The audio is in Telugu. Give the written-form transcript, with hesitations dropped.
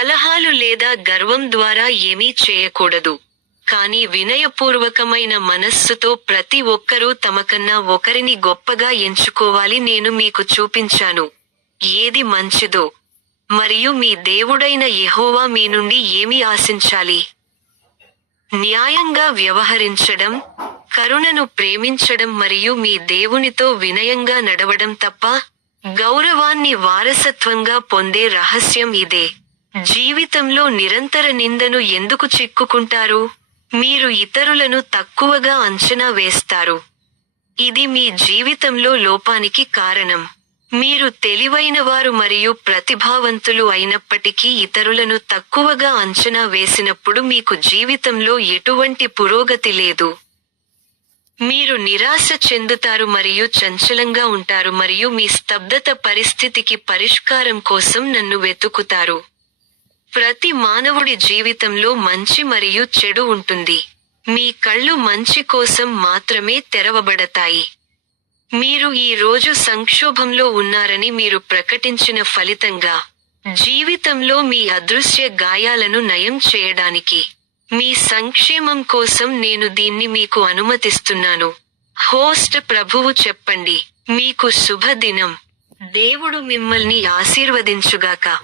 కలహాలు లేదా గర్వం ద్వారా ఏమీ చేయకూడదు. కానీ వినయపూర్వకమైన మనస్సుతో ప్రతి ఒక్కరూ తమకన్నా ఒకరిని గొప్పగా ఎంచుకోవాలి. నేను మీకు చూపించాను ఏది మంచిదో, మరియు మీ దేవుడైన యెహోవా మీ నుండి ఏమి ఆశించాలి. న్యాయంగా వ్యవహరించడం, కరుణను ప్రేమించడం మరియు మీ దేవునితో వినయంగా నడవడం తప్ప. గౌరవాన్ని వారసత్వంగా పొందే రహస్యం ఇదే. జీవితంలో నిరంతర నిందను ఎందుకు చిక్కుకుంటారు? మీరు ఇతరులను తక్కువగా అంచనా వేస్తారు. ఇది మీ జీవితంలో లోపానికి కారణం. మీరు తెలివైనవారు మరియు ప్రతిభావంతులు అయినప్పటికీ ఇతరులను తక్కువగా అంచనా వేసినప్పుడు మీకు జీవితంలో ఎటువంటి పురోగతి లేదు. మీరు నిరాశ చెందుతారు మరియు చంచలంగా ఉంటారు మరియు మీ స్తబ్దత పరిస్థితికి పరిష్కారం కోసం నన్ను వెతుకుతారు. ప్రతి మానవుడి జీవితంలో మంచి మరియు చెడు ఉంటుంది. మీ కళ్ళు మంచి కోసం మాత్రమే తెరవబడతాయి. మీరు ఈ రోజు సంక్షోభంలో ఉన్నారని మీరు ప్రకటించిన ఫలితంగా, జీవితంలో మీ అదృశ్య గాయాలను నయం చేయడానికి, మీ సంక్షేమం కోసం నేను దీన్ని మీకు అనుమతిస్తున్నాను. హోస్ట్ ప్రభువు చెప్పండి. మీకు శుభదినం. దేవుడు మిమ్మల్ని ఆశీర్వదించుగాక.